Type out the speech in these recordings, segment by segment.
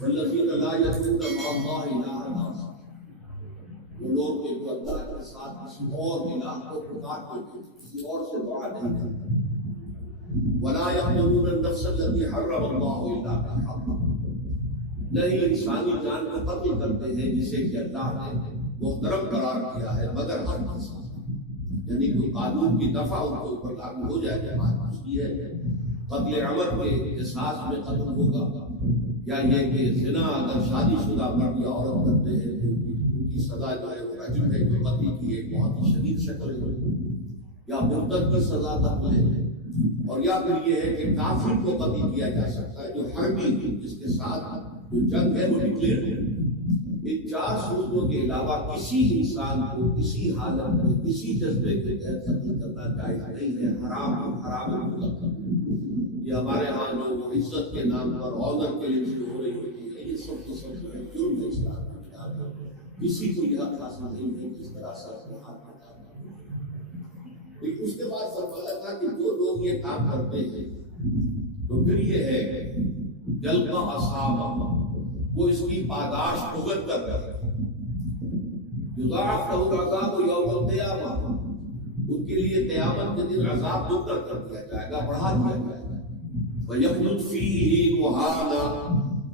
والذین لا یدعون مع اللہ الہا آخر، وہ لوگ کہ جو اللہ کے ساتھ کسی اور الہ کو پکارتے ہیں، کسی اور سے دعا نہیں کرتے۔ ولا یقتلون النفس التي حرم اللہ الا بالحق، نہیں انسانی جان کو قتل کرتے ہیں جسے کہ اللہ نے محترم قرار دیا ہے مگر حق کے ساتھ، یعنی کوئی قانون کی دفعہ ان کے اوپر لاگو ہو جائے گا۔ بات اس کی ہے قتل عمد کے قصاص میں قتل ہوگا، یا یہ کہ زنا اگر شادی شدہ مرد یا عورت کرتے ہیں تو ان کی سزا جو ہے وہ رجم ہے، جو قتل کی ایک بہت ہی شدید شکل ہے، یا مرتد کی سزا قتل ہے، اور یا پھر یہ ہے کہ کافر کو قتل کیا جا سکتا ہے جو حربی ہے، جس کے ساتھ جو جنگ ہے وہ ڈکلیئر ہے۔ ان چار صورتوں کے علاوہ کسی انسان کو کسی حالت میں کسی جذبے کے تحت قتل کرنا جائز نہیں ہے، حرام مطلق۔ یہ ہمارے ہاں جو عزت کے نام پر آنر کے لیے شروع ہو رہی ہوتی ہے، یہ سب کے سب جو ہے جرم ہے اسلام کے خلاف ہے، کسی کو یہ حق حاصل نہیں ہے کہ اس طرح سے اپنے ہاتھ میں۔ لیکن اس کے بعد فرمایا تھا کہ جو لوگ یہ کام کرتے ہیں تو پھر یہ ہے جلقہ اصحابہ، وہ اس کی پاداش بھگت کر رہے ہیں۔ یضاعف لہ العذاب یوم القیامہ، ان کے لیے قیامت کے دن عذاب دوگنا کر دیا جائے گا، بڑھا دیا جائے گا۔ وَيَخْلُدْ فِيهِ مُهَانًا،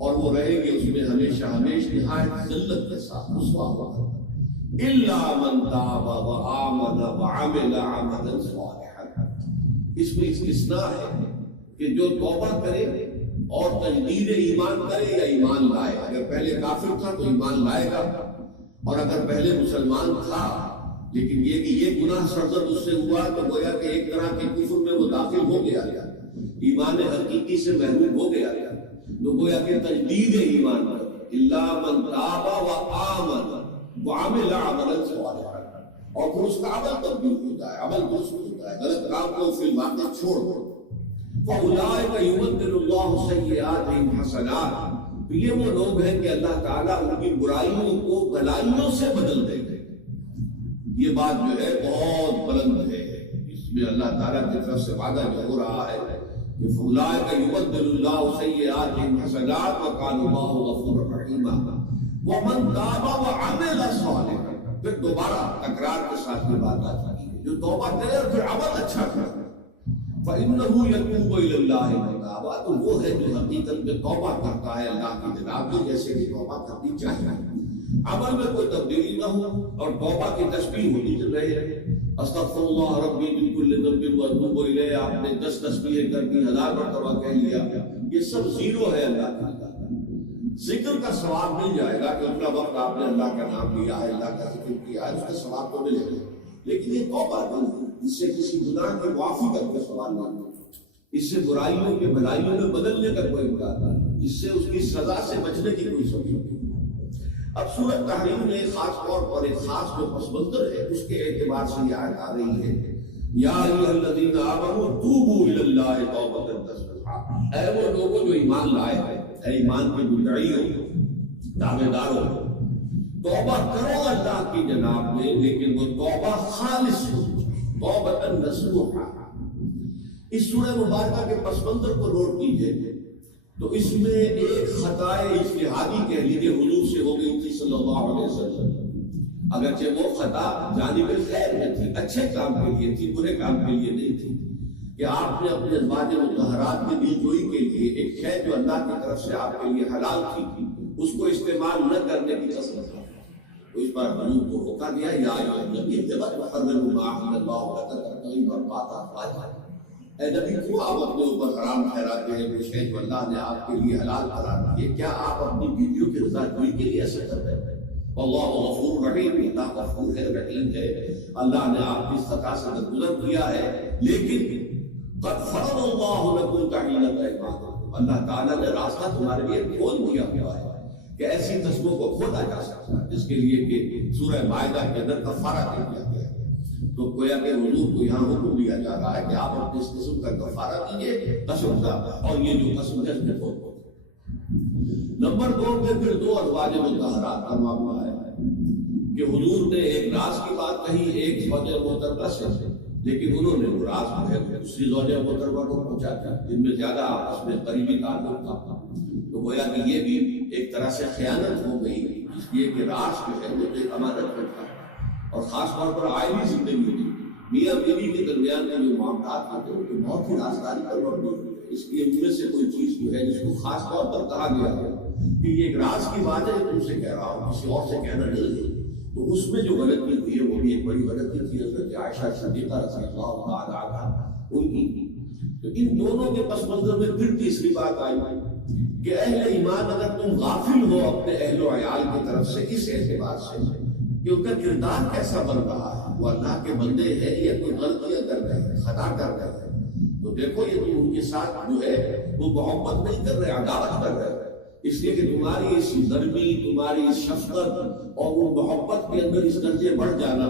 اور وہ رہیں گے اس میں ہمیشہ نہایت ذلت کے ساتھ رسوا ہو کر۔ إِلَّا مَنْ تَابَ وَآمَنَ وَعَمِلَ عَمَلًا صَالِحًا، اس میں استثناء ہے کہ جو توبہ کرے اور تجدید ایمان کرے یا ایمان لائے۔ اگر پہلے کافر تھا تو ایمان لائے گا، اور اگر پہلے مسلمان تھا لیکن یہ کہ یہ گناہ سرزد اس سے ہوا تو گویا کہ ایک طرح کے کفر میں وہ داخل ہو گیا، ایمان حقیقی سے محروم ہو گیا، تو گویا کہ تجدید ایمان کرے۔ الا من تاب وآمن وعمل عملا صالحا، اور پھر اس کا عمل تبدیل ہوتا ہے، عمل درست ہوتا ہے، غلط کام کو فی الواقع چھوڑ دو۔ فَأُولَٰئِكَ يُبَدِّلُ اللَّهُ سَيِّئَاتِهِمْ حَسَنَاتٍ، تو یہ وہ لوگ ہیں کہ اللہ تعالیٰ ان کی برائیوں کو بھلائیوں سے بدل دیں گے۔ یہ بات جو ہے بہت بلند ہے، اس میں اللہ تعالیٰ کی طرف سے وعدہ جو ہو رہا ہے کہ فَأُولَٰئِكَ يُبَدِّلُ اللَّهُ سَيِّئَاتِهِمْ حَسَنَاتٍ وَكَانَ اللَّهُ غَفُورًا رَحِيمًا۔ وَمَن تَابَ وَعَمِلَ صَالِحًا، پھر دوبارہ تکرار کے ساتھ یہ بات آتی ہے، جو توبہ کرے اور پھر عمل اچھا کرے، فَإِنَّهُ يَتُوبُ إِلَى اللَّهِ مَتَابًا، تو وہ ہے جو حقیقت میں توبہ کرتا ہے اللہ کی جناب میں جیسے کہ توبہ کرنی چاہیے، عمل میں کوئی تبدیلی نہ ہو، اور توبہ کی تسبیح ہوتی چل رہی ہے۔ استغفر اللہ ربی من کل ذنب واتوب الیہ، آپ نے 10 تسبیحیں کر دی، 1000 مرتبہ کہہ لیا، یہ سب زیرو ہے اللہ کی نگاہ۔ ذکر کا ثواب مل جائے گا کہ اتنا وقت آپ نے اللہ کا نام لیا ہے، اللہ کا ذکر کیا ہے، اس کا ثواب تو ملے گا، لیکن یہ توبہ نہیں ہے، اس سے کسی گناہ کی معافی کر کے سوال نہیں، اس سے برائیوں کے بھلائیوں میں بدلنے کا کوئی امکان نہیں، اس سے اس کی سزا سے بچنے کی کوئی ضرورت نہیں۔ اب سورۃ تحریم میں خاص طور پر ایک خاص جو پس منظر ہے اس کے اعتبار سے یہ آیت آ رہی ہے، یا ایھا الذین آمنوا توبوا الی اللہ توبۃ نصوحا، اے وہ لوگوں جو ایمان لائے ہیں، اے ایمان کے مدعیوں، دعوے داروں، توبہ کرو اللہ کی جناب میں، لیکن وہ توبہ خالص ہو، توبۃ نصوحا۔ اس سورہ مبارکہ کے پس منظر کو نوٹ کیجئے تو اس میں ایک خطائے اجتہادی کہہ لیجیے حضور سے ہو گئی تھی صلی اللہ علیہ وسلم، اگرچہ وہ خطا جانب خیر میں تھی، اچھے کام کے لیے تھی، برے کام کے لیے نہیں تھی، کہ آپ نے اپنے ازواج مطہرات کی دل جوئی کے لیے ایک شے جو اللہ کی طرف سے آپ کے لیے حلال تھی اس کو استعمال نہ کرنے کی قسم تھا، تو اس پر حضور کو روکا گیا، یا ایھا النبی لما تحرم ما احل اللہ لک تبتغی مرضات ازواجک، اے نبی کیوں آپ اپنے اوپر حرام ٹھہراتے ہیں وہ شے جو اللہ نے آپ کے لیے حلال قرار دیے؟ کیا آپ اپنی بیویوں کی رضا جوئی کے لیے ایسا کر رہے ہیں؟ اللہ غفور رحیم، اللہ غفور ہے، رحیم ہے، اللہ نے آپ کی خطا سے درگزر کیا ہے، لیکن قد فرض اللہ لکم تحلیلۃ ایمانکم، اللہ تعالیٰ نے راستہ تمہارے لیے کھول دیا ہوا ہے کہ ایسی قسموں کو کھولا جا سکتا ہے، جس کے لیے کہ سورہ مائدہ کے اندر کفارہ دے دیا گیا ہے۔ تو گویا کہ حضور کو یہاں حکم دیا جا رہا ہے کہ آپ اپنے اس قسم کا کفارہ دیجیے قسم کا، اور یہ جو قسم ہے اس میں کھول دو۔ نمبر 2 پہ پھر 2 ازواج مطہرات کا معاملہ ہے کہ حضور نے ایک راز کی بات کہی ایک زوجہ محترمہ سے، لیکن انہوں نے وہ راز جو ہے دوسری زوجہ محترمہ کو پہنچا دیا جن میں زیادہ آپس میں قریبی تعلق تھا، تو گویا کہ یہ بھی ایک طرح سے خیانت ہو گئی، اس لیے کہ راز جو ہے وہ ایک امانت میں تھا، اور خاص طور پر آئلی زندگی میں میاں بیوی کے درمیان کے جو معاملات ہوتے ہیں وہ بہت ہی رازداری پر مبنی ہوتے ہیں۔ اس لیے ان میں سے کوئی چیز جو ہے جس کو خاص طور پر کہا گیا ہے کہ یہ ایک راز کی بات ہے جو تم سے کہہ رہا ہوں، کسی اور سے کہنا نہیں ہے، تو اس میں جو غلطی ہوئی ہے وہ بھی ایک بڑی غلطی تھی حضرت عائشہ صدیقہ رضی اللہ تعالیٰ عنہا ان کی۔ تو ان دونوں کے پس منظر میں پھر تیسری بات آئی کہ اہل ایمان اگر تم غافل ہو اپنے اہل و عیال کی طرف سے اس اعتبار سے کہ ان کا کردار کیسا بن رہا ہے، وہ اللہ کے بندے ہیں یا کوئی غلطیاں کر رہے ہیں، خطا کر رہے ہیں، تو دیکھو یہ تم ان کے ساتھ جو ہے وہ محبت نہیں کر رہے، عداوت کر رہے ہیں، اس لیے کہ تمہاری اس نرمی، تمہاری اس شفقت اور وہ محبت کے اندر اس درجے بڑھ جانا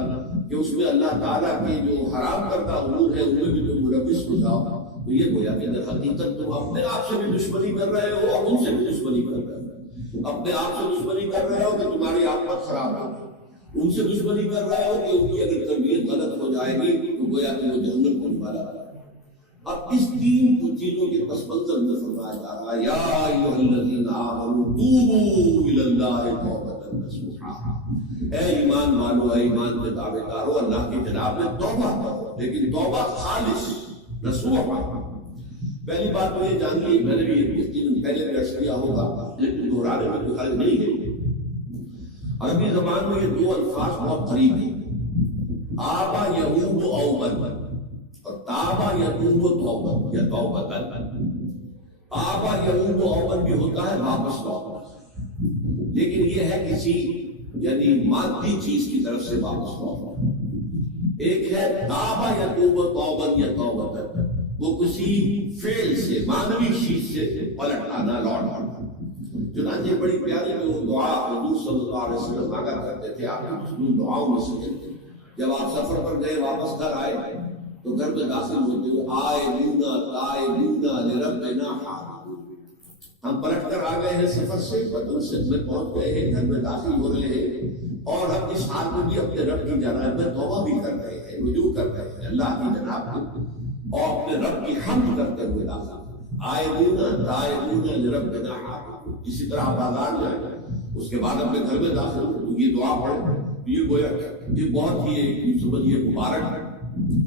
کہ اس میں اللہ تعالیٰ کے جو حرام کردہ امور ہے ان میں بھی تم ملوث ہو جاؤ، تو یہ گویا کہ در حقیقت تم اپنے آپ سے بھی دشمنی کر رہے ہو اور ان سے بھی دشمنی کر رہے ہو۔ اپنے آپ سے دشمنی کر رہے ہو کہ تمہاری عاقبت خراب ہو، ان سے دشمنی کر رہے ہو کہ ان کی اگر تربیت غلط ہو جائے گی تو گویا کہ وہ جہنم کو والا ہے۔ اب اس تین چیزوں کے پس منظر میں فرمایا جا رہا ہے یا ایھا الذین آمنوا توبوا الی اللہ توبۃ نصوحا، اے ایمان والو، اے ایمان کے دعوے دارو، اللہ کی جناب میں توبہ کرو، لیکن توبہ خالص نصوحا۔ پہلی بات تو یہ جانیے، میں نے بھی اس دن پہلے بھی عرض کیا ہوگا لیکن دہرانے میں کوئی حرج نہیں ہے، عربی زبان میں یہ دو الفاظ بہت قریب ہیں، آبا یعوب اوبن اور تابا یتوب توبت یا توبتن۔ آبا یعوب اوبن بھی ہوتا ہے واپس لوٹنا، لیکن یہ ہے کسی یعنی مادی چیز کی طرف سے واپس لوٹنا۔ ایک ہے تابا یتوب توبت یا توبتن، وہ کسی فعل سے، معنوی چیز سے پلٹ آنا، لوٹ آنا۔ چنانچہ بڑی پیاری میں وہ دعا حضور صلی اللہ علیہ وسلم مانگا کرتے تھے، آپ کی دعاؤں میں سے جب آپ سفر پر گئے واپس گھر آئے تو گھر میں داخل ہوتے ہوئے آئبون تائبون لربنا حامدون، ہم پلٹ کر آ گئے ہیں سفر سے، بدر سے میں پہنچ گئے ہیں، گھر میں داخل ہو رہے ہیں اور ہم اس حال میں بھی اپنے رب کی جناب میں توبہ بھی کر رہے ہیں، رجوع کر رہے ہیں اللہ کی جناب میں اور اپنے رب کی حمد کرتے ہوئے داخل آئبون تائبون لربنا حامدون۔ اسی طرح آپ بازار جائیں اس کے بعد اپنے گھر میں داخل ہو تو یہ دعا پڑھیں، یہ گویا یہ بہت ہی ایک سمجھیے مبارک ہے،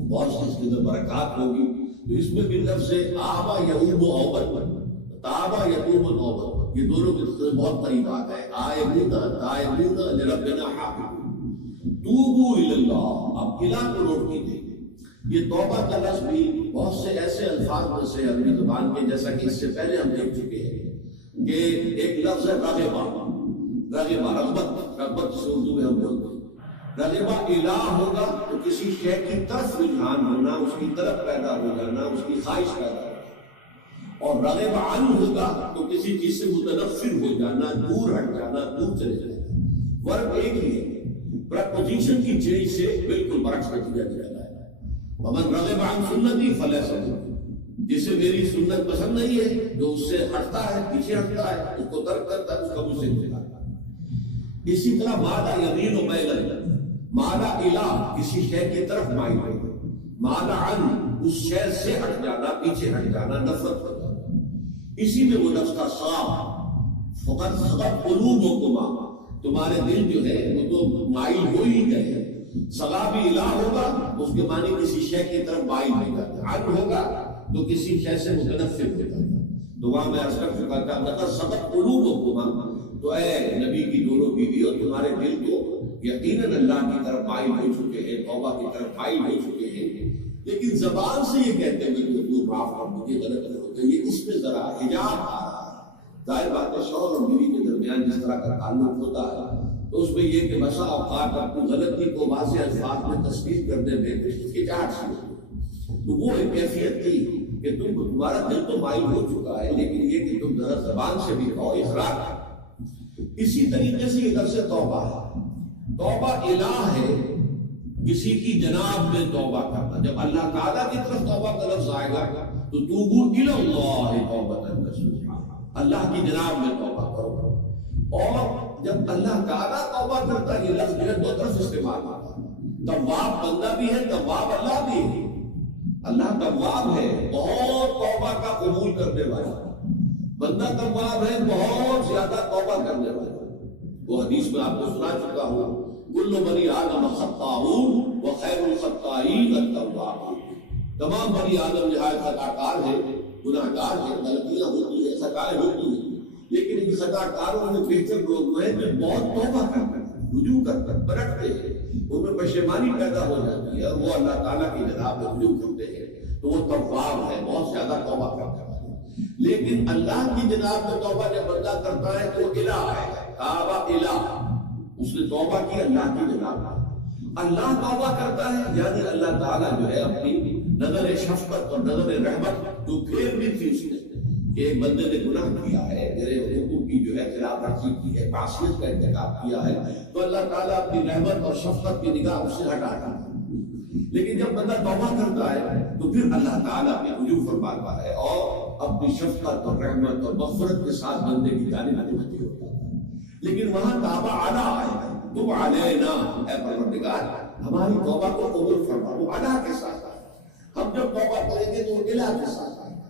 بہت سی اس کے اندر برکات ہوگی۔ تو اس میں بھی لفظ آبا یعوب اوبن تابا یتوب توبت، یہ دونوں کے بہت قریب بات ہے، آئبون تائبون لربنا حامدون توبوا الی اللہ، اب الہ کو نوٹ کیجیے، یہ توبہ کا لفظ بھی بہت سے ایسے الفاظ میں سے عربی زبان کے، جیسا کہ اس سے پہلے ہم دیکھ چکے ہیں کہ ایک لفظ ہے رغبہ، رغبہ رغبت سے اردو میں ہم بولتے ہیں، رغبہ الہ ہوگا تو کسی شے کی طرف رجحان ہونا، اس کی طرف پیدا ہو جانا، اس کی خواہش پیدا ہونا، اور رغبہ عن ہوگا تو کسی چیز سے متنفر ہو جانا، دور ہٹ جانا، دور چلے جانا۔ ورب ایک ہی ہے، پرپوزیشن کی چینج سے بالکل برعکس نتیجہ نکلتا ہے۔ ومن رغب عن سنتی فلیس منی، جسے میری سنت پسند نہیں ہے، جو اس سے ہٹتا ہے، پیچھے ہٹتا ہے، اس کو ترک کرتا ہے، اس کا مجھ سے انتظار۔ اسی طرح مالا یمین و میلن، مالا الہ کسی شے کی طرف مائل ہونا، مالا عن اس شے سے ہٹ جانا، پیچھے ہٹ جانا، نفرت ہو جانا۔ اسی میں وہ لفظ کا صاف فقط صدق قلوبکما، تمہارے دل جو ہے وہ تو مائل ہو ہی گئے ہیں۔ صغا بھی الہ ہوگا اس کے معنی کسی شے کی طرف مائل ہو جاتا، عن ہوگا تو کسی شے سے متنفر ہو جاتا۔ دعا میں عرض کر چکا تھا لقد صدق قلوبکما، تو اے نبی کی دونوں بیویوں تمہارے دل تو یقیناً اللہ کی طرف مائل ہو چکے ہیں، توبہ کی طرف مائل ہو چکے ہیں، لیکن زبان سے یہ کہتے ہوئے کہ تو معاف کر مجھے غلط نہ ہوتے، یہ اس میں ذرا حجاب آ رہا ہے۔ ظاہر بات ہے شوہر اور بیوی کے درمیان جس طرح کا تعلق ہوتا ہے تو اس میں یہ کہ بسا اوقات اپنی غلطی کو واضح الفاظ میں تصدیق کرنے میں کچھ ہچکچاہٹ سی ہوتی ہے، تو وہ ایک کیفیت تھی کہ تمہارا دل تو مائل ہو چکا ہے، لیکن یہ کہ تم ذرا زبان سے بھی کہو، اقرار کرو۔ اسی طریقے سے یہ لفظ توبہ ہے، توبہ الہ ہے کسی کی جناب میں توبہ کرنا۔ جب اللہ تعالیٰ کی طرف توبہ کا لفظ آئے گا تو توبوا الی اللہ توبۃ نصوحا، اللہ کی جناب میں توبہ کرو۔ اور جب اللہ تعالیٰ توبہ کرتا ہے یہ لفظ جو ہے دو طرف استعمال ہوتا ہے، تواب بندہ بھی ہے، تواب اللہ بھی ہے۔ اللہ تواب ہے، بہت توبہ کا قبول کرنے والا، بندہ تواب ہے، بہت زیادہ توبہ کرنے والا۔ وہ حدیث میں آپ کو سنا چکا ہوں، کل بنی آدم خطاؤون وخیر الخطائین التوابون۔ تمام بنی آدم نہایت خطا کار ہے، گناہ گار ہے، غلطیاں ہوتی ہیں، خطائیں ہوتی ہیں، لیکن ان خطا کاروں میں بہتر لوگ ہیں جو بہت توبہ کرتے ہیں، رجوع کر کر پلٹتے ہیں، ان میں پشیمانی پیدا ہو جاتی ہے اور وہ اللہ تعالیٰ کی جناب میں رجوع کرتے ہیں، تو وہ تواب ہے، بہت زیادہ توبہ کرتے ہیں۔ لیکن اللہ کی جناب میں توبہ جب بندہ کرتا ہے تو الہ آئے گا، توبہ الہ، اس نے توبہ کی اللہ کی جناب میں۔ اللہ توبہ کرتا ہے یعنی اللہ تعالیٰ جو ہے اپنی نظر شفقت اور نظر رحمت جو پھیر دی تھی اس نے کہ ایک بندے نے گناہ کیا ہے، میرے حقوق کی جو ہے خلاف ورزی کی ہے، معصیت کا ارتکاب کیا ہے، تو اللہ تعالیٰ اپنی رحمت اور شفقت کی نگاہ اس سے ہٹاتا ہے۔ لیکن جب بندہ توبہ کرتا ہے تو پھر اللہ تعالیٰ اپنے رجوع فرماتا ہے اور اپنی شفقت اور رحمت اور مغفرت کے ساتھ بندے کی جانب متوجہ ہوتا ہے۔ لیکن وہاں توبہ ادا آئے گا، تب علینا، اے پروردگار ہماری توبہ کو قبول فرما، وہ ادا کے ساتھ آئے گا۔ ہم جب توبہ کریں گے تو الہ کے ساتھ آئے گا۔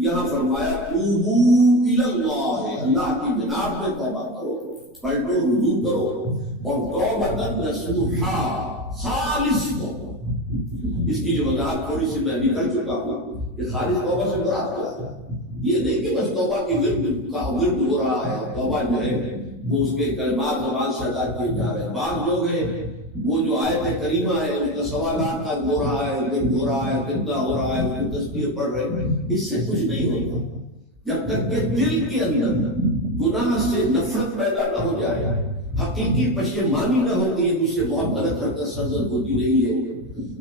یہاں فرمایا توبو الی اللہ، اللہ کی جناب میں توبہ کرو، پلٹو، رجوع کرو، اور توبۃ نصوحا، خالص توبہ۔ اس کی جو وضاحت تھوڑی سی میں ابھی کر چکا ہوں کہ خالص توبہ سے مراد کیا ہے۔ یہ نہیں کہ بس توبہ کی ورد ہو رہا ہے، توبہ جو ہے وہ اس کے کلمات زبان سے ادا کیے جا رہے ہیں۔ بعض لوگ ہیں وہ جو آیت کریمہ ہے ان کا سوالات کا ہو رہا ہے، ورد ہو رہا ہے، کتنا ہو رہا ہے، ان کی تسبیح پڑھ رہے ہیں، اس سے کچھ نہیں ہوتا جب تک کہ دل کے اندر گناہ سے نفرت پیدا نہ ہو جائے، حقیقی پشیمانی نہ ہو کہ یہ مجھ سے بہت غلط حرکت سرزد ہوتی رہی ہے،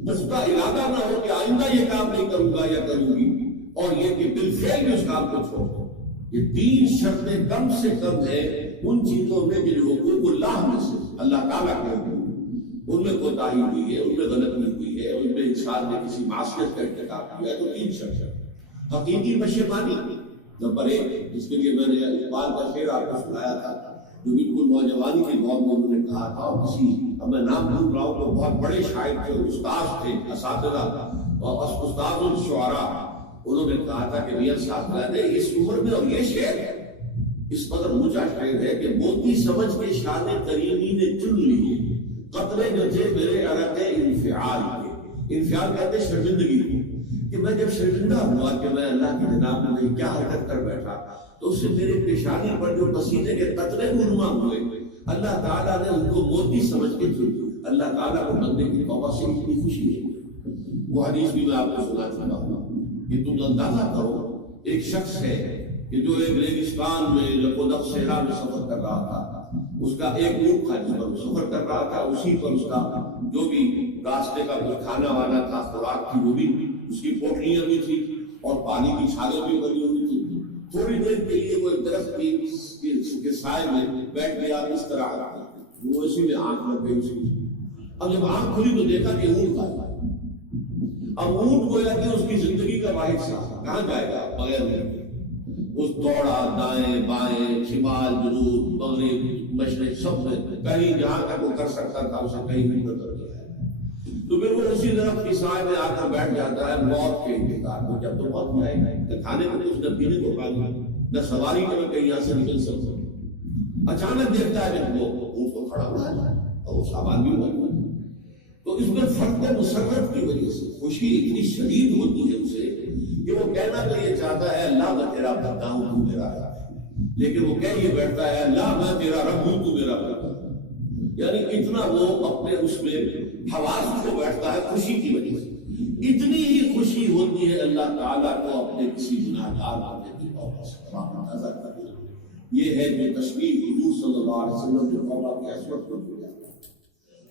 پختہ ارادہ نہ ہو کہ آئندہ یہ کام نہیں کروں گا یا کروں گی، اور یہ کہ بالفعل بھی اس کام کو چھوڑ دو۔ یہ تین شرطیں کم سے کم ہیں ان چیزوں میں جو حقوق اللہ میں سے، اللہ تعالیٰ کے حقوق، ان میں کوتاہی ہوئی ہے، ان میں غلطی ہوئی ہے، ان میں انسان نے کسی معصیت کا ارتکاب کیا ہے، تو تین شرط۔ حقیقی پشیمانی نمبر ایک، جس کے لیے میں نے اقبال کا شعر آپ کو سنایا تھا جو بالکل نوجوانی کے دور میں انہوں نے کہا تھا، اور کسی اب میں نام بھول رہا ہوں تو بہت بڑے شاعر تھے، استاد تھے، اساتذہ اور استاد الشعراء، انہوں نے کہا تھا کہ میاں صاحب نے اس عمر میں، اور یہ شعر ہے اس قدر اونچا شعر ہے کہ موتی سمجھ کے شان کریمی نے چن لیے قطرے جو تھے میرے عرق انفعال کے۔ انفعال کہتے ہیں شرمندگی کو، کہ میں جب شرمندہ ہوا کہ میں اللہ کی جناب میں کیا حرکت کر بیٹھا، تو اس سے میرے پیشانی پر جو پسینے کے قطرے نما ہوئے، اللہ تعالیٰ نے ان کو موتی سمجھ کے چن لیا۔ اللہ تعالیٰ کو بندے کی توبہ سے اتنی خوشی ہے۔ وہ حدیث بھی میں آپ کو سنا چکا ہوں کہ تم اندازہ کرو، ایک شخص ہے کہ جو ایک ریگستان میں لقودق صحرا میں سفر کر رہا تھا، اس کا ایک اونٹ تھا جس پر وہ سفر کر رہا تھا، اسی پر اس کا جو بھی راستے کا کچھ کھانا وانا تھا، خوراک تھی، وہ بھی اس کی پوٹلیاں بھی تھی اور پانی کی چھالیں بھی بنی ہوئی تھی۔ تھوڑی دیر کے لیے وہ ایک درخت کے سائے میں بیٹھ گیا، اس طرح وہ اسی میں آنکھ لگ گئی اس کی۔ اب جب آنکھ کھلی تو دیکھا کہ اونٹ غائب ہے۔ اب اونٹ گویا کہ اس کی زندگی کا واحد سہارا، کہاں جائے گا بغیر نہیں، اس دوڑا دائیں بائیں، شمال جنوب مغرب مشرق، سب میں کہیں جہاں تک وہ کر سکتا تھا اسے کہیں بھی نظر نہیں آیا۔ تو پھر وہ اسی درخت کی سائے میں آ کر بیٹھ جاتا ہے موت کے انتظار میں۔ جب تو موت نہیں آئے گا، نہ کھانے کو کچھ، نہ پینے کو پانی، نہ سواری میں کہیں یہاں سے نکل سکتا۔ اچانک دیکھتا ہے کہ وہ اونٹ تو کھڑا ہوا ہے اور وہ سامان بھی ہوا ہے۔ تو اس میں فرق مسرت کی وجہ سے خوشی اتنی شدید ہوتی ہے اسے کہ وہ کہنا تو یہ چاہتا ہے اللہ میں تیرا بندہ ہوں، تو میرا رب ہے، لیکن وہ کہہ یہ بیٹھتا ہے اللہ میں تیرا رب ہوں، تو میرا بندہ ہے۔ یعنی اتنا وہ اپنے اس میں حواس کو بیٹھتا ہے خوشی کی وجہ سے۔ اتنی ہی خوشی ہوتی ہے اللہ تعالیٰ کو اپنے کسی گناہ گار بندے کی توبہ سے نظر کرنا۔ یہ ہے جو تشبیہ حضور صلی اللہ علیہ وسلم جو توبہ کی عصمت کو دیا۔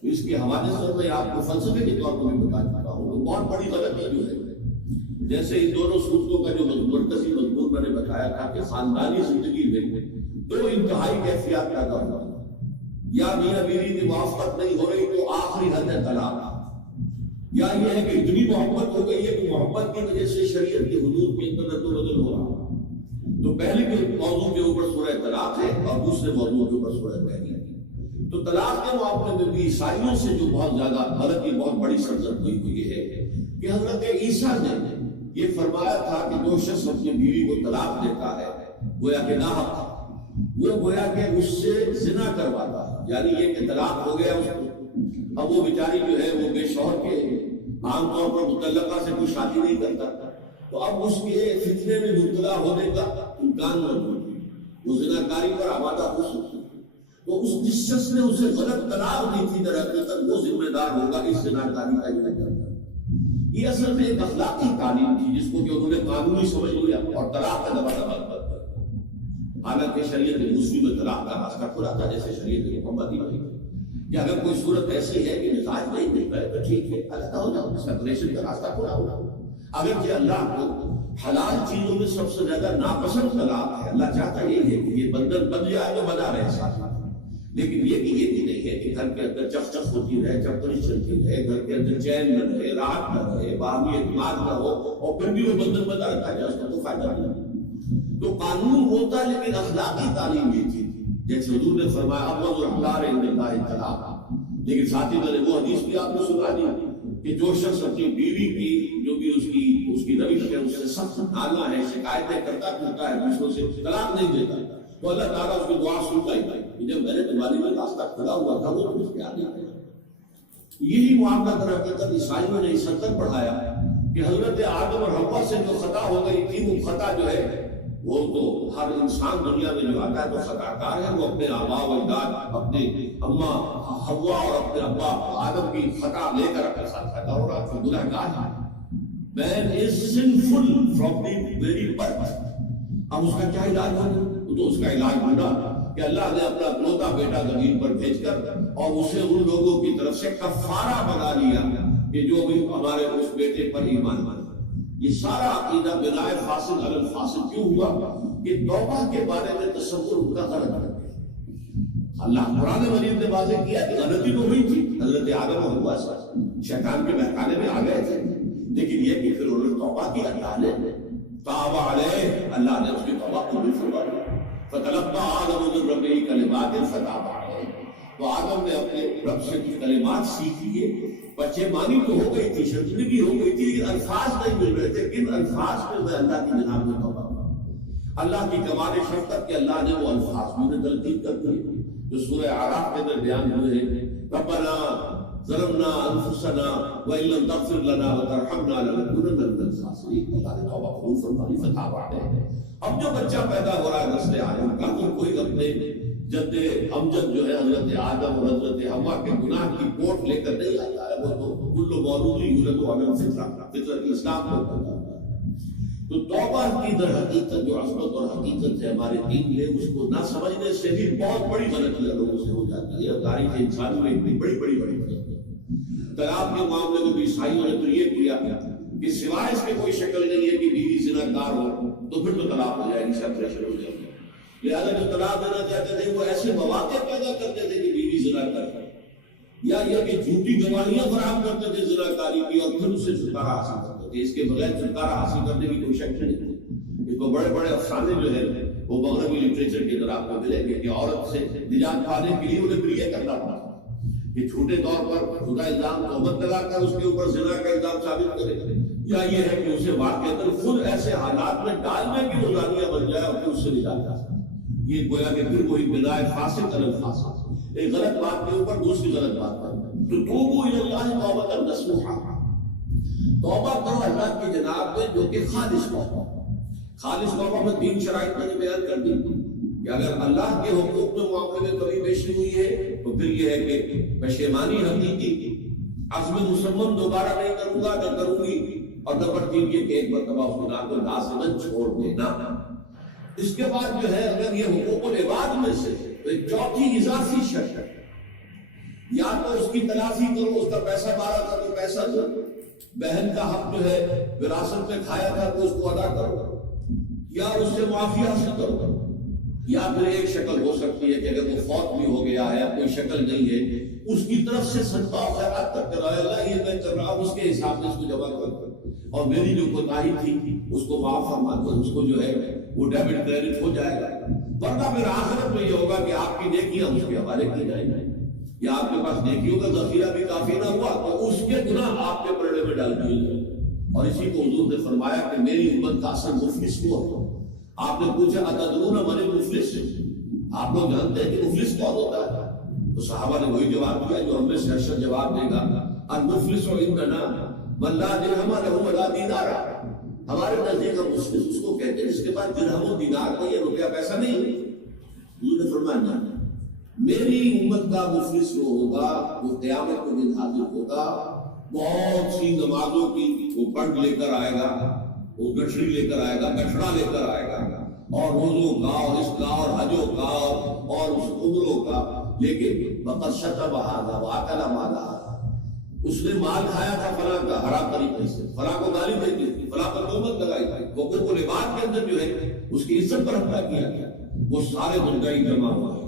اس کے حوالے سے میں آپ کو فلسفے کے طور پر بھی بتا چکا ہوں کہ بہت بڑی غلطی جو ہے، جیسے ان دونوں صورتوں کا جو مرکزی مضمون میں نے بتایا تھا کہ خاندانی زندگی میں دو انتہائی کیفیات پیدا ہوتی ہیں، یا میاں بیوی کی موافقت نہیں ہو رہی تو آخری حد ہے طلاق، یا یہ ہے کہ اتنی محبت ہو گئی ہے کہ محبت کی وجہ سے شریعت کے حدود کے اندر رد و بدل ہو رہا ہے۔ تو پہلے کے موضوع کے اوپر سورہ طلاق ہے اور دوسرے موضوع کے اوپر سورہ بہنی ہے۔ تو طلاق کے معاملے میں بھی عیسائیوں سے جو بہت زیادہ غلطی بہت بڑی سرزد ہوئی وہ یہ ہے کہ حضرت عیسیٰ نے یہ فرمایا تھا کہ جو شخص اپنی بیوی کو طلاق دیتا ہے گویا کہ ناحق تھا، وہ گویا کہ اس سے زنا کرواتا ہے، یعنی یہ کہ طلاق ہو گیا اس کو، اب وہ بیچاری جو ہے وہ بے شوہر کے عام طور پر متعلقہ سے کوئی شادی نہیں کرتا، تو اب اس کے فتنے میں مبتلا ہونے کا امکان موجود ہے، وہ زنا کاری پر آمادہ ہو سکتی ہے، تو اس جس شخص نے اسے غلط طلاق دی تھی در حقیقت وہ ذمہ دار ہوگا اس زنا کاری کا جو کرتا۔ یہ اصل میں ایک اخلاقی تعلیم تھی جس کو کہ انہوں نے قانونی سمجھ لیا اور طلاق کا دبا دبا کر، حالانکہ شریعت موسوی میں طلاق کا راستہ کھلا تھا، جیسے شریعت محمدی میں کہ اگر کوئی صورت ایسی ہے کہ مزاج نہیں مل رہا ہے تو ٹھیک ہے علیحدہ ہو جاؤ، سپریشن کا راستہ کھلا ہوگا۔ اگرچہ اللہ کو حلال چیزوں میں سب سے زیادہ ناپسند طلاق ہے، اللہ چاہتا یہ ہے کہ یہ بندن بن جائے تو بنا رہے ساتھ، لیکن یہ بھی نہیں ہے کہ گھر کے اندر چف چف ہوتی رہے، چپڑی چلتی رہے، گھر کے اندر چین نہ رہے، راحت نہ رہے، باہمی اعتماد نہ ہو اور پھر بھی وہ بندن بنا رکھا جائے، اس کا تو فائدہ نہیں۔ تو قانون ہوتا لیکن اخلاقی تعلیم یہ تھی، جیسے حضور نے فرمایا ابغض الاحلال عند اللہ الطلاق، لیکن ساتھ ہی میں نے وہ حدیث بھی آپ کو سنا دی کہ جو شخص اپنی بیوی کی جو بھی اس کی روش ہے اس سے سخت نانا ہے، شکایتیں کرتا پھرتا ہے، دوسروں سے طلاق نہیں دیتا، تو اللہ تعالیٰ اس کی دعا سنتا ہی نہیں، جب میں نے تمہاری میں راستہ کھلا ہوا تھا وہ مجھ پہ آ گیا۔ یہی معاملہ در حقیقت عیسائیوں نے اس حد تک پڑھایا کہ حضرت آدم اور حوا سے جو خطا ہو گئی تھی وہ خطا جو ہے وہ تو ہر انسان دنیا میں جو آتا ہے تو خطا کار ہے، وہ اپنے آباء و اجداد اپنے اماں حوا اور اپنے ابا آدم کی خطا لے کر اپنے ساتھ پیدا ہو رہا تھا، گناہ گار ہے۔ Man is sinful from the very birth۔ اب اس کا کیا علاج ہوگا؟ تو اس کا علاج ہوگا کہ اللہ نے اپنا اکلوتا بیٹا زمین پر بھیج کر اور اسے ان لوگوں کی طرف سے کفارہ بنا لیا کہ جو بھی ہمارے اس بیٹے پر ایمان لایا۔ یہ سارا عقیدہ بنائے فاصل علی الفاصل کیوں ہوا کہ توبہ کے بارے میں تصور ان کا غلط ہے۔ اللہ قرآن مجید نے واضح کیا کہ غلطی تو ہوئی تھی، حضرت آدم اور حوا شیطان کے بہکانے میں آ گئے تھے، لیکن یہ کہ پھر انہوں نے توبہ کی، اللہ نے تاب علیہ، اللہ نے اس کی توبہ قبول فرمائی۔ فتلقى آدم من ربه کلمات فتاب علیہ، تو آدم نے اپنے رب سے کچھ کلمات سیکھ لیے، بچے مانی تو ہو گئی تھی، شرمندگی ہو گئی تھی، لیکن الفاظ نہیں مل رہے تھے، کن الفاظ میں اللہ کی جناب میں توبہ کرا۔ اللہ کی کمال شفقت کہ اللہ نے وہ الفاظ میں تلقین کر دی جو سورہ اعراف کے اندر بیان ہوئے ہیں، ربنا ظلمنا انفسنا وان لم تغفر لنا وترحمنا لنكونن من الخاسرین۔ اللہ نے توبہ قبول فرمائی، فتاب علیہ۔ اب جو بچہ پیدا ہو رہا ہے نسل آدم کا، تو کوئی اپنے جد امجد جو ہے حضرت آدم اور حضرت حوا کے گناہ کی کوٹ لے کر نہیں آتا ہے، وہ تو کل مولود یولد علی الفطرہ، فطرت اسلام کو پیدا ہوتا ہے۔ تو توبہ کی در حقیقت جو عظمت اور حقیقت ہے ہمارے دین میں، اس کو نہ سمجھنے سے بھی بہت بڑی غلطیاں لوگوں سے ہو جاتی ہے، تاریخ انسانی میں اتنی بڑی غلطیاں۔ طلاق کے معاملے میں بھی عیسائیوں نے تو یہ کیا کہ سوائے اس کے کوئی شکل نہیں ہے کہ بیوی زنا کار ہو تو پھر تو طلاق ہو جائے گی، سپریشن ہو جائے گی۔ لہٰذا جو طلاق دینا چاہتے تھے وہ ایسے مواقع پیدا کرتے تھے کہ بیوی زنا کر، یا یہ کہ جھوٹی گواہیاں فراہم کرتے تھے زنا کاری کی اور پھر اس سے چھٹکارا حاصل کرتے تھے۔ اس کے بغیر چھٹکارا حاصل کرنے کی کوئی شک نہیں تھی۔ اس کو بڑے بڑے افسانے جو ہے وہ مغربی لٹریچر کے اندر آپ کو ملیں گے کہ عورت سے نجات پانے کے لیے انہیں پھر یہ کرنا پڑا کہ جھوٹے طور پر خدا الزام تہمت لگا کر اس کے اوپر زنا کا الزام ثابت کرے، یا یہ ہے کہ اسے واقع اندر خود ایسے حالات میں ڈالنے کی وہ زانیہ بن جائے اور پھر اس سے نجات حاصل کرے۔ یہ گویا کہ پھر وہی بنائے فاسق علی الفاسق، ایک غلط بات کے اوپر دوسری غلط بات پر۔ تو توبوا الی اللہ توبۃ نصوحا، توبہ کرو اللہ کی جناب میں جو کہ خالص توبہ۔ خالص توبہ میں تین شرائط میں نے بیان کر دی کہ اگر اللہ کے حقوق میں معاملے میں کبھی پیشی ہوئی ہے تو پھر یہ ہے کہ پشیمانی حقیقی، عزم مصمم دوبارہ نہیں کروں گا نہ کروں گی، اور نمبر تین یہ کہ ایک مرتبہ اس گناہ کو لازماً چھوڑ دینا۔ اس کے بعد جو ہے اگر یہ حقوق العباد میں سے تو ایک چوتھی اضافی شرط ہے، یا تو اس کی تلافی کرو، اس کا پیسہ مارا تھا تو پیسہ دو، بہن کا حق جو ہے وراثت میں کھایا تھا تو اس کو ادا کرو، یا اس سے معافی حاصل کرو، یا پھر ایک شکل ہو سکتی ہے کہ اگر وہ فوت بھی ہو گیا ہے، کوئی شکل نہیں ہے، اس کی طرف سے صدقہ و خیرات تک کرا ہے، اللہ یہ میں کر رہا ہوں اس کے حساب سے اس کو جمع کر، اور میری جو کوتاہی تھی اس کو معاف فرما دو، اس کو جو ہے وہ ڈیبٹ کریڈٹ ہو جائے گا۔ ورنہ پھر آخرت میں یہ ہوگا کہ آپ کی نیکیاں اس کے حوالے کی جائیں گی، یا آپ کے پاس نیکیوں کا ذخیرہ بھی کافی نہ ہوا تو اس کے گناہ آپ کے پلڑے میں ڈال دیے جائیں۔ اور اسی کو حضور نے فرمایا کہ میری امت کا اصل مفلس وہ ہے۔ آپ نے پوچھا اتدرون من المفلس، آپ لوگ جانتے ہیں کہ مفلس کون ہوتا ہے؟ تو صحابہ نے وہی جواب دیا جو ہم میں سے ارشد جواب دے گا، المفلس عندنا من لا درہم لہ ولا دینار۔ ہمارے نزدیک ہم مفلس اس کو کہتے ہیں جس کے پاس درہم و دینار نہیں ہے، روپیہ پیسہ نہیں ہے۔ حضور نے فرمایا میری امت کا مفلس وہ ہوگا جو قیامت کے دن حاضر ہوگا، بہت سی نمازوں کی وہ پڑھ لے کر آئے گا، وہ گٹھڑی لے کر آئے گا، گٹھڑا لے کر آئے گا، اور روزوں کا اور اس کا اور حجوں کا اور اس عمروں کا، لیکن وقد شتم ھذا واکل مال ھذا، اس نے مال کھایا تھا فلاں کا حرام طریقے سے، فلاں کو گالی دے دی تھی، فلاں پر تہمت لگائی تھی، حقوق العباد کے اندر جو ہے اس کی عزت پر حملہ کیا گیا، وہ سارے گناہ جمع ہوا ہے۔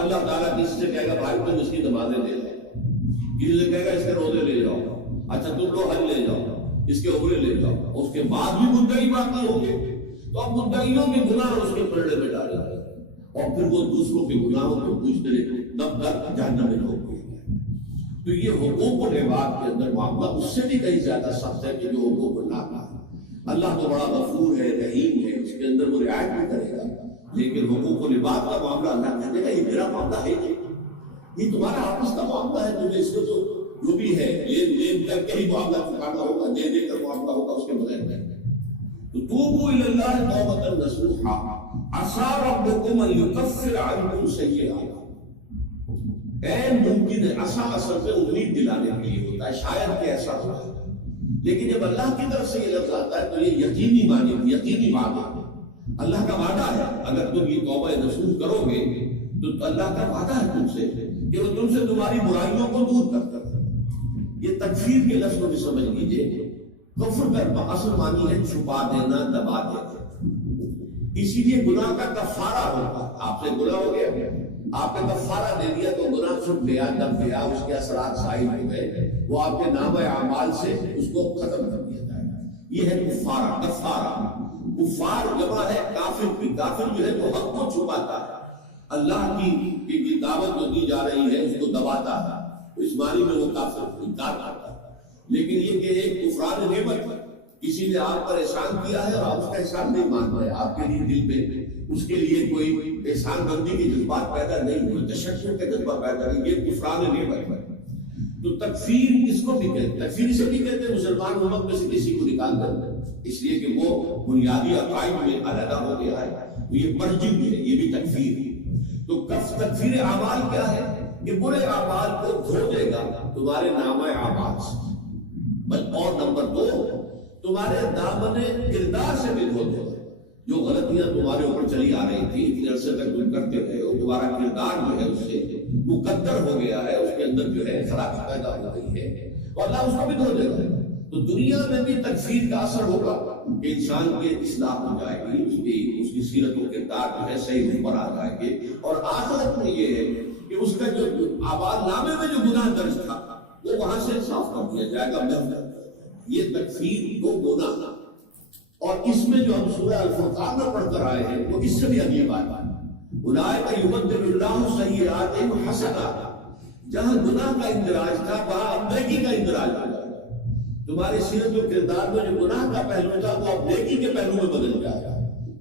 اللہ تعالیٰ کسی سے کہے گا بھائی تم اس کی نمازیں لے جاؤ، کسی سے کہے گا اس کے روزے لے جاؤ، اچھا تم لوگ حج لے جاؤ، اس کے عمرے لے جاؤ، اس کے بعد بھی مدعی باقی ہوں گے، تو اب مدعیوں کے گناہ اس کے پلڑے میں ڈالے جائیں، اور پھر وہ دوسروں کے گناہوں کو پوچھتے رہے تب تک جہنم میں ہو گئے۔ تو یہ حقوق العباد کے اندر معاملہ اس سے بھی کہیں زیادہ سخت ہے کہ جو حقوق اللہ کا ہے۔ اللہ تو بڑا غفور ہے، رحیم ہے، اس کے اندر وہ رعایت بھی کرے گا، لیکن حقوق العباد کا معاملہ اللہ کہتے گا یہ میرا معاملہ ہے نہیں، یہ تمہارا آپس کا معاملہ ہے، تمہیں اس کو جو بھی ہے لین دین کر کے ہی معاملہ چکانا ہوگا، دے دے کر معاملہ ہوگا، اس کے بغیر نہیں۔ تو توبوا الی اللہ توبۃ نصوحا عسیٰ ربکم ان یکفر عنکم سیئاتکم۔ ممکن ہے، عسیٰ اصل میں امید دلانے کے لیے ہوتا ہے، شاید کہ ایسا ہو جائے، لیکن جب اللہ کی طرف سے یہ لفظ آتا ہے تو یہ یقینی معنی، یقینی وعدہ ہے، اللہ کا وعدہ ہے۔ اگر تم یہ توبہ نصوح کرو گے تو اللہ کا وعدہ ہے تم سے کہ وہ تم سے تمہاری برائیوں کو دور کرتا ہے۔ یہ تکفیر کے لفظ کو بھی سمجھ لیجیے، کفر کا اصل معنی ہے چھپا دینا، دبا دینا، اسی لیے گناہ کا کفارہ ہوتا ہے۔ آپ سے گناہ ہو گیا، آپ نے کفارہ دے دیا تو گناہ چھپ گیا، دب گیا، اس کے اثرات ظاہر ہو گئے، وہ آپ کے نام اعمال سے اس کو ختم کر دیا جائے گا۔ یہ ہے کفارہ، کفارہ۔ کفار جمع ہے کافر کی، کافر جو ہے تو حق کو چھپاتا ہے، اللہ کی دعوت جو دی جا رہی ہے اس کو دباتا ہے، اس معنی میں وہ کافر انکار کرتا ہے۔ لیکن یہ کہ ایک کفران نعمت ہے، کسی نے آپ پر احسان کیا ہے اور آپ اس کا احسان نہیں مان رہے، آپ کے لیے دل میں اس کے لیے کوئی احسان بندی کے جذبات پیدا نہیں ہوئے، تشکر کا جذبہ پیدا نہیں، یہ کفران نعمت ہے۔ تو تکفیر کس کو بھی کہتے ہیں؟ تکفیر اسے بھی کہتے ہیں مسلمان امت میں سے کسی کو نکال کر، اس لیے کہ وہ بنیادی عقائد میں علیحدہ ہو گیا ہے، تو یہ مرجنگ ہے، یہ بھی تکفیر ہے۔ تو تکفیر اعمال کیا ہے کہ برے اعمال کو دھو دے گا تمہارے نامہ اعمال سے، اور نمبر 2 تمہارے دامن کردار سے بھی دھو دے گا، جو غلطیاں تمہارے اوپر چلی آ رہی تھی اتنے عرصے تک تم کرتے رہے ہو، تمہارا کردار جو ہے اس سے مقدر ہو گیا ہے، اس کے اندر جو ہے خرابی پیدا ہو گئی ہے، تو اللہ اس کو بھی دھو دے گا۔ تو دنیا میں بھی تکفیر کا اثر ہوگا کہ انسان کی اصلاح ہو جائے گی، اس کی سیرت و کردار جو ہے صحیح روپ پر آ جائے گے، اور آخرت میں یہ ہے کہ اس کا جو اعمال نامے میں جو گناہ درج تھا وہ وہاں سے صاف کر دیا جائے گا۔ یہ تکفیر کو گناہ، اور اس میں جو ہم سورہ الفرقان میں پڑھ کر آئے ہیں وہ اس سے بھی اگلی بات ہے، اولئک یبدل اللہ سیئاتہم حسنات، جہاں گناہ کا اندراج تھا وہاں اب نیکی کا اندراج ہو جائے گا، تمہاری سیرت و کردار میں جو گناہ کا پہلو تھا وہ اب نیکی کے پہلو میں بدل جائے گا۔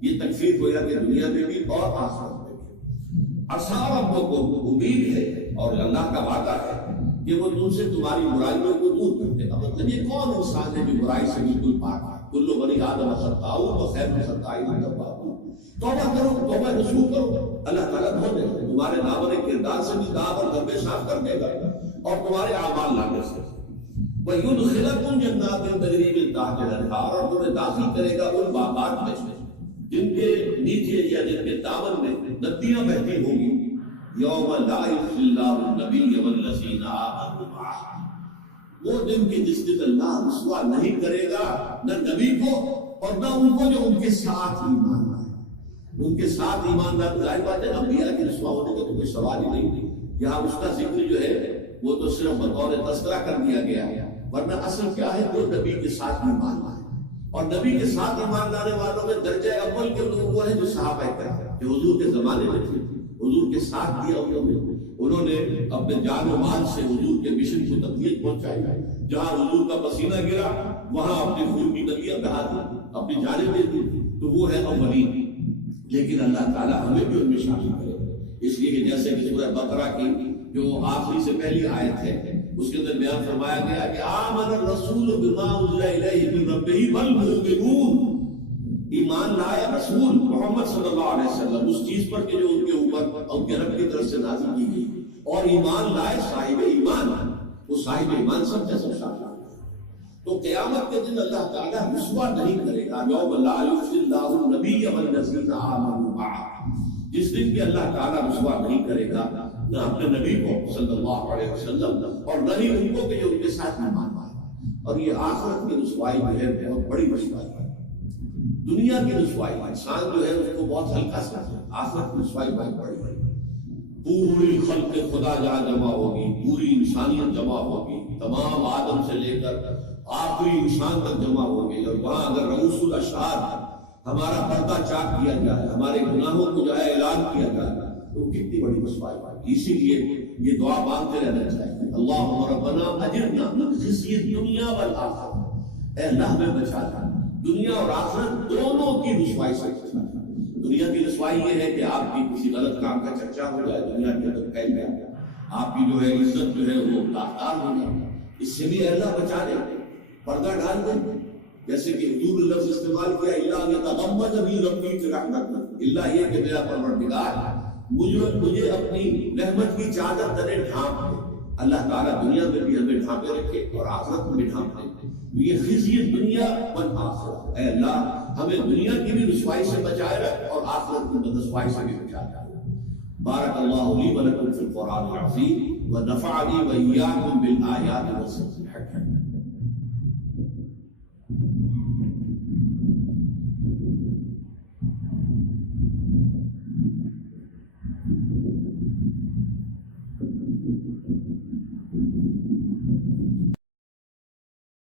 یہ تکفیر گویا کہ دنیا میں بھی اور آخرت میں بھی۔ عسیٰ ربکم، امید ہے اور اللہ کا وعدہ ہے کہ وہ تم سے تمہاری برائیوں کو دور کر دے گا۔ مطلب یہ کون انسان ہے جو برائی سے بالکل پاک ہے؟ کل بنی آدم خطاؤ وخیر الخطائین التوابون۔ توبہ کرو، توبہ نصوح کرو، اللہ تعالیٰ دھو دے گا، تمہارے دامن کردار سے بھی داغ اور دھبے صاف کر دے گا، اور تمہارے اعمال نامے سے۔ وَيُدْخِلَكُمْ جَنَّاتٍ تَجْرِی مِن تَحْتِهَا الْأَنْہَارُ، اور تمہیں داخل کرے گا ان باغات میں جن کے نیچے یا جن کے دامن میں ندیاں بہتی ہوں گی۔ یوم لا یخزی اللہ النبی والذین آمنوا معہ، وہ دن کے جس دن اللہ رسوا نہیں کرے گا نہ نبی کو اور نہ ان کو جو ان کے ساتھ ایمان لائے۔ ان کے ساتھ ایمان لائے، ظاہر بات ہے انبیاء کے رسوا ہونے کا تو کوئی سوال ہی نہیں، یہاں اس کا ذکر جو ہے وہ تو صرف بطور تذکرہ کر دیا گیا ہے، ورنہ اصل کیا ہے؟ جو نبی کے ساتھ ایمان لائے، اور نبی کے ساتھ ایمان لانے والوں میں درجہ اول کے لوگ وہ ہیں جو صحابہ کرام، کہ حضور کے زمانے میں تھے، حضور کے ساتھ دیا انہوں نے اپنے جان و مال سے حضور کے مشن کو تکمیل پہنچائی، جہاں حضور کا پسینہ گرا وہاں اپنے خون کی ندیاں بہا دی، اپنی جانیں دے دی، تو وہ ہے اولین۔ لیکن اللہ تعالیٰ ہمیں بھی ان میں شامل کرے، اس لیے کہ جیسے کہ سورہ بقرہ کی جو آخری سے پہلی آیت ہے اس کے اندر بیان فرمایا گیا کہ آمن الرسول بما انزل الیہ من ربہ والمؤمنون، ایمان لایا رسول محمد صلی اللہ علیہ وسلم اس چیز پر کہ جو ان کے اوپر ان کے رب کی طرف سے نازل کی گئی، اور ایمان لائے صاحب ایمان، وہ صاحب ایمان سب جیسا شامل۔ تو قیامت کے دن اللہ تعالیٰ رسوا نہیں کرے گا، یوم لا یخزی اللہ النبی والذین آمنوا معہ، جس دن کہ اللہ تعالیٰ رسوا نہیں کرے گا نہ اپنے نبی کو صلی اللہ علیہ وسلم اور نہ ہی ان کو کہ جو ان کے ساتھ ایمان لائے۔ اور یہ آخرت کی رسوائی جو ہے بہت بڑی رسوائی ہے، دنیا کی رسوائی انسان جو ہے اس کو بہت ہلکا سمجھے، آخرت کی رسوائی بہت بڑی ہے۔ پوری خلق خدا جہاں جمع ہوگی، پوری انسانیت جمع ہوگی، تمام آدم سے لے کر آخری انسان تک جمع ہوگی، اور وہاں اگر رؤوس الاشہاد ہمارا پردہ چاک کیا جائے، ہمارے گناہوں کو جو ہے اعلان کیا جائے، تو کتنی بڑی رسوائی ہے۔ اسی لیے یہ دعا مانگتے رہنا چاہیے، اللہم ربنا اجرنا من خزی الدنیا والآخرہ، اے اللہ ہمیں بچا لے دنیا اور آخرت دونوں کی رسوائی سے بچا لے۔ دنیا کی رسوائی یہ ہے کہ آپ کی کسی غلط کام کا چرچا ہو جائے، دنیا کے اندر پھیل جائے، آپ کی جو ہے عزت جو ہے وہ داغدار ہو جائے، اس سے بھی اے اللہ بچا لے، پردہ ڈال دے۔ جیسے کہ حضور لفظ استعمال کیا اللہ یتغمد بی ربی برحمتہ، اللہ یہ کہ میرا پروردگار مجھے اپنی رحمت کی چادر تلے ڈھانپ دے۔ اللہ تعالیٰ دنیا میں بھی ہمیں ڈھانپے رکھے اور آخرت میں بھی ڈھانپ دے۔ یہ خزی دنیا والآخرہ، اے اللہ ہمیں دنیا کی بھی رسوائی سے بچائے رکھ اور آخرت کی رسوائی سے بھی بچائے رکھ۔ بارک اللہ لی و لکم فی القرآن العظیم ونفعنی وإیاکم بالآیات والذکر الحکیم۔